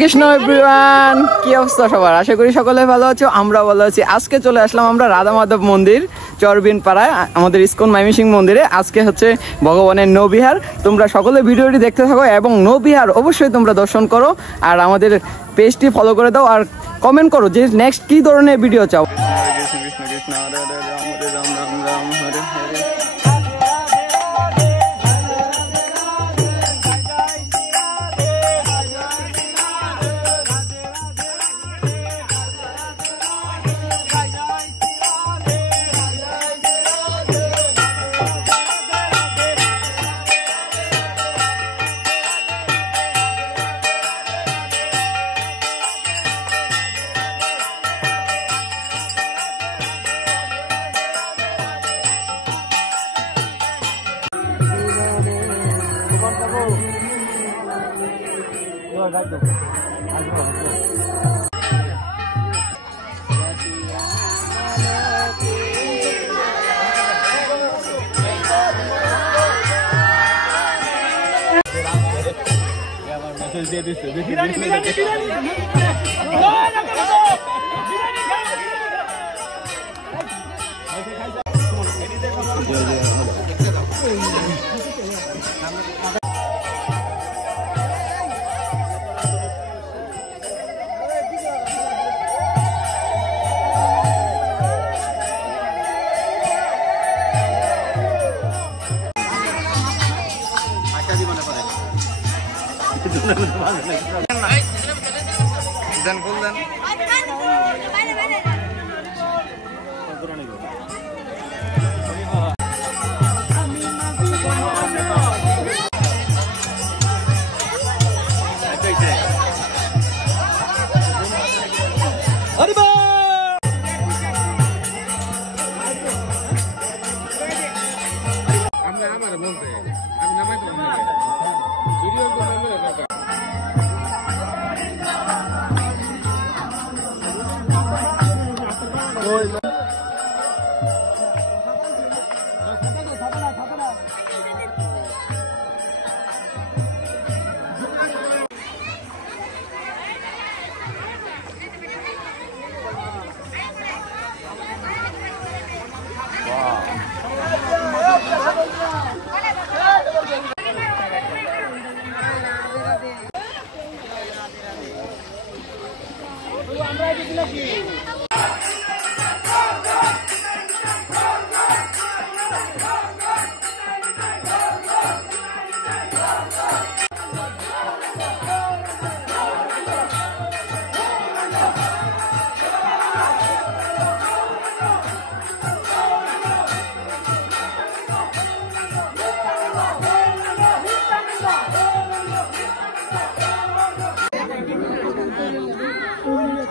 কৃষ্ণ এভরিওয়ান, কি অবস্থা সবার? আশা করি সকলে ভালো আছো, আমরা ভালো আছি। আজকে চলে আসলাম আমরা রাধা মাধব মন্দির চরবিন পাড়ায়, আমাদের ইসকন ময়মনসিংহ মন্দিরে। আজকে হচ্ছে ভগবানের নৌবিহার। তোমরা সকলে ভিডিওটি দেখতে থাকো এবং নৌবিহার অবশ্যই তোমরা দর্শন করো আর আমাদের পেজটি ফলো করে দাও আর কমেন্ট করো যে নেক্সট কি ধরনের ভিডিও চাও। কৃষ্ণ কৃষ্ণ কৃষ্ণ হরে হরে রাম হরে রাম রাম রাম হরে হরে।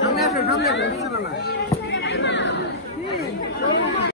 সামনে